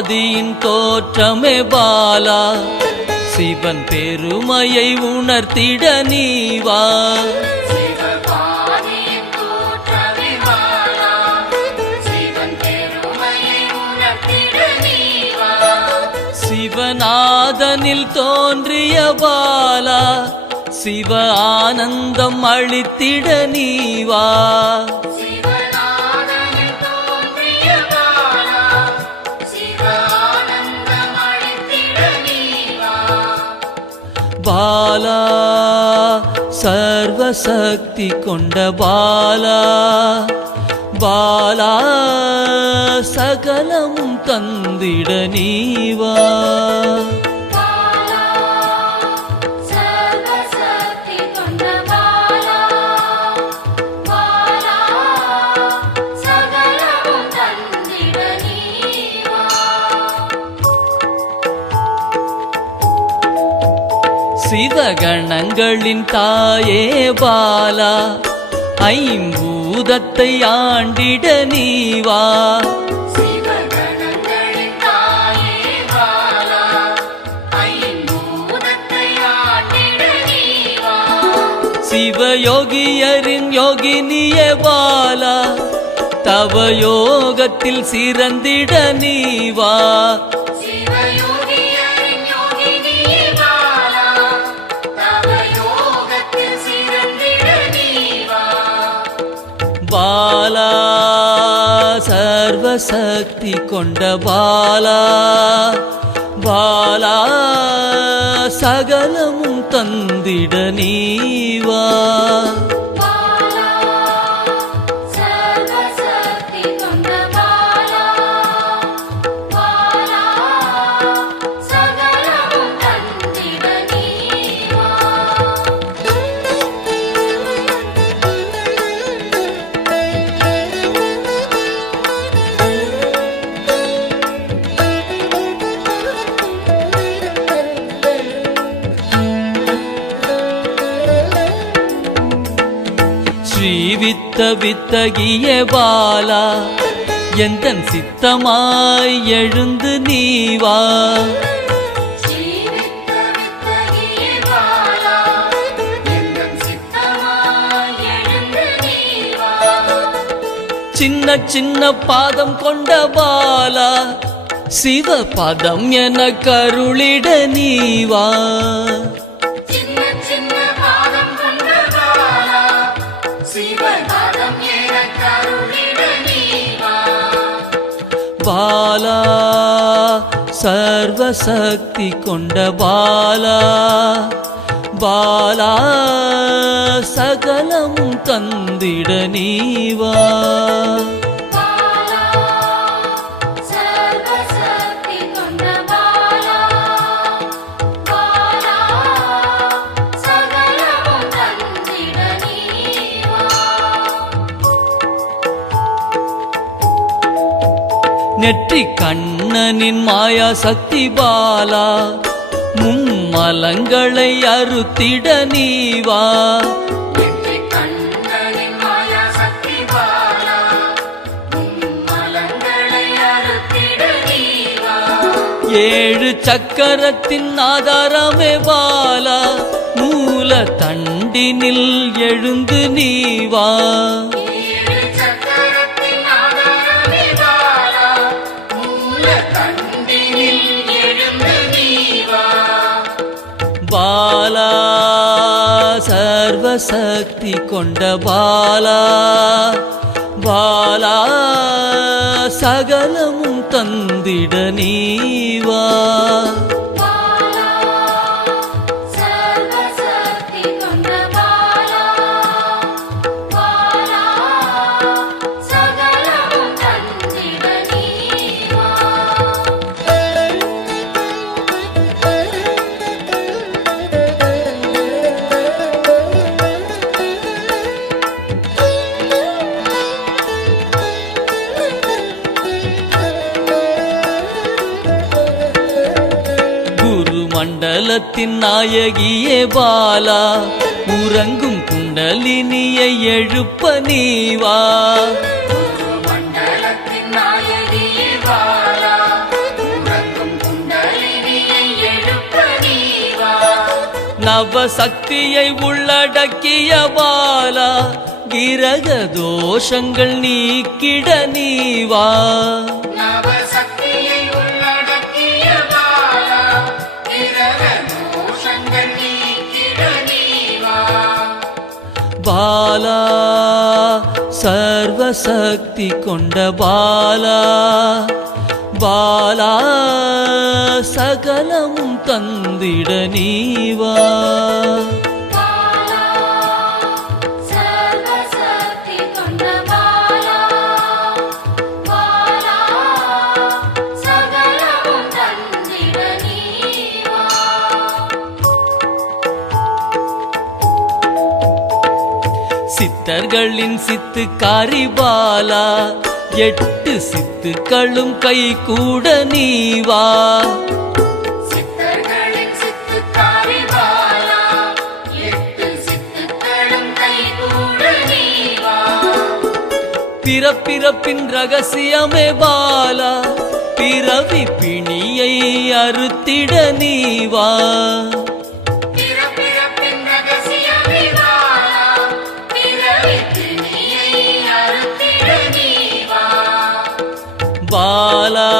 ஆதியின் தோற்றமே பாலா, சிவன் பெருமையை உணர்த்திட நீவா. சிவநாதனில் தோன்றிய பாலா, சிவ ஆனந்தம் அளித்திட நீவா. பாலா சர்வசக்தி கொண்ட பாலா, பாலா சகலமும் தந்திட நீவா. சிவகணங்களின் தாயே பாலா, ஐம்பூதத்தை ஆண்டிட நீவா. சிவயோகியரின் யோகினியே பாலா, தவ யோகத்தில் சிறந்திட நீவா. பாலா சர்வசக்தி கொண்ட பாலா, பாலா சகலமும் தந்திட நீவா. ஸ்ரீவித்த வித்தகிய பாலா, எந்தன் சித்தமாய் எழுந்து நீவா. சின்ன சின்ன பாதம் கொண்ட பாலா, சிவ பதம் என கருளிட நீவா. பாலா சர்வசக்தி கொண்ட பாலா, பாலா சகலமும் தந்திட நீவா. நெற்றி கண்ணனின் மாயா சக்தி பாலா, மும்மலங்களை அறுத்திட நீவா. ஏழு சக்கரத்தின் ஆதாரமே பாலா, மூல தண்டினில் எழுந்து நீவா. பாலா சர்வசக்தி கொண்ட பாலா, பாலா சகலமும் தந்திட நீவா. மண்டலத்தின் நாயகியே பாலா, உறங்கும் குண்டலினியை எழுப்ப நீவா. மண்டலத்தின் நாயகியே பாலா, நவசக்தியை உள்ளடக்கிய பாலா கிரக தோஷங்கள் நீக்கிட நீவா நவசக்தியை உள்ளடக்கிய பாலா கிரக தோஷங்கள் நீக்கிட நீவா பாலா சர்வசக்தி கொண்ட பாலா பாலா சகலமும் தந்திட நீவா பாலா சர்வசக்தி கொண்ட பாலா பாலா சகலமும் தந்திட நீவா சித்தர்களின் சித்துக்காரி பாலா 8 சித்துக்களும் கை கூட நீவா சித்தர்களின் சித்துக்காரி பாலா 8 சித்துக்களும் கைகூட நீவா பிறப்பிறப்பின் ரகசியமே பாலா பிறவி பிணியை அறுத்திட நீவா பிறப்பிறப்பின் ரகசியமே பாலா பிறவி பிணியை அறுத்திட நீவா பாலா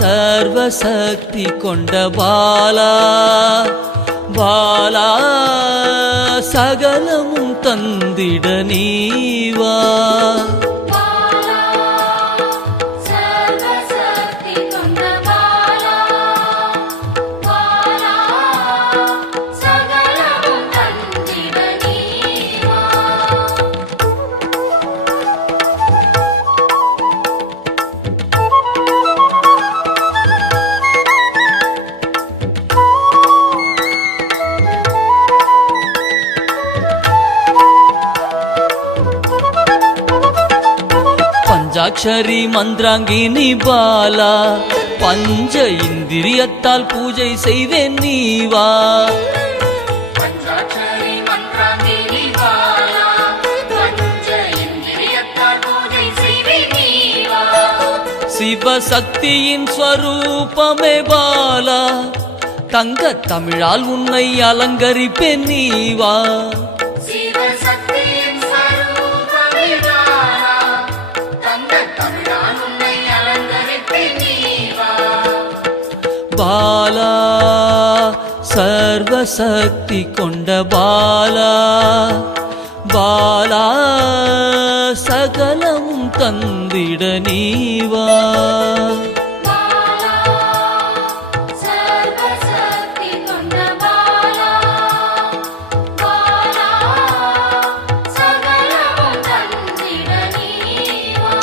சர்வசக்தி கொண்ட பாலா பாலா சகலமும் தந்திட நீவா பாலா சர்வசக்தி கொண்ட பாலா பாலா சகலமும் தந்திட நீவா பஞ்சாட்சரி மந்திராங்கினி பாலா பஞ்ச இந்திரியத்தால் பூஜை செய்வேன் நீவா பஞ்சாட்சரி மந்திராங்கினி பாலா பஞ்ச இந்திரியத்தால் பூஜை செய்வே நீவா சிவசக்தியின் ஸ்வரூபமே பாலா தங்க தமிழால் உன்னை அலங்கரிப்பேன் நீவா சிவசக்தியின் ஸ்வரூபமே பாலா தங்க தமிழால் உன்னை அலங்கரிப்பேன் நீவா பாலா சர்வசக்தி கொண்ட பாலா பாலா சகலமும் தந்திட நீவா பாலா சர்வசக்தி கொண்ட பாலா பாலா சகலமும் தந்திட நீவா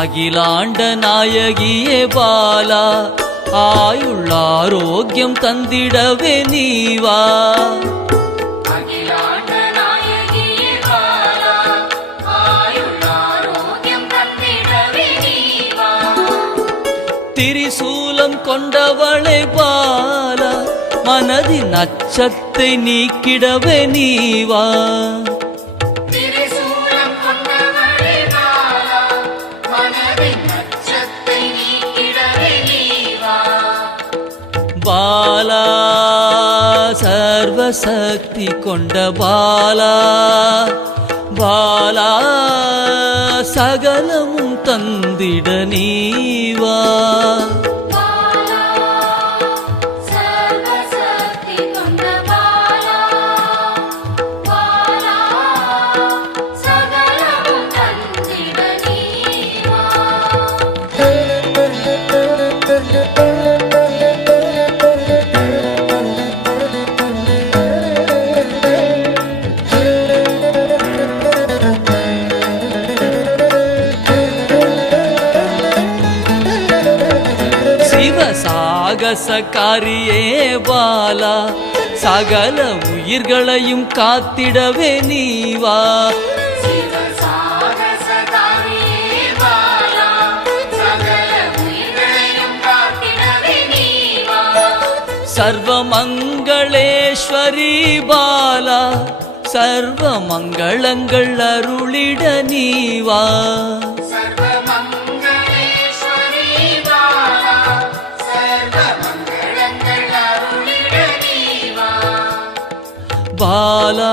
அகிலாண்ட நாயகியே பாலா ஆயுள் ஆரோக்கியம் தந்திடவே நீவா அகிலாண்ட நாயகியே பாலா ஆயுள் ஆரோக்கியம் தந்திடவே நீவா திரிசூலம் கொண்டவளை பாலா மனதின் அச்சத்தை நீக்கிடவே நீவா திரிசூலம் கொண்டவளே பாலா மனதின் அச்சத்தை நீக்கிடவே நீவா பாலா சர்வசக்தி கொண்ட பாலா பாலா சகலமும் தந்திட நீவா பாலா சர்வசக்தி கொண்ட பாலா பாலா சகலமும் தந்திட நீவா சாகசக்காரியே பாலா சகல உயிர்களையும் காத்திடவே நீவா சிவசாகசகாரியே பாலா சகல உயிர்களையும் காத்திடவே நீவா சர்வமங்களேஸ்வரி பாலா சர்வ மங்களங்கள் அருளிட நீவா சர்வமங்களேஸ்வரி பாலா பாலா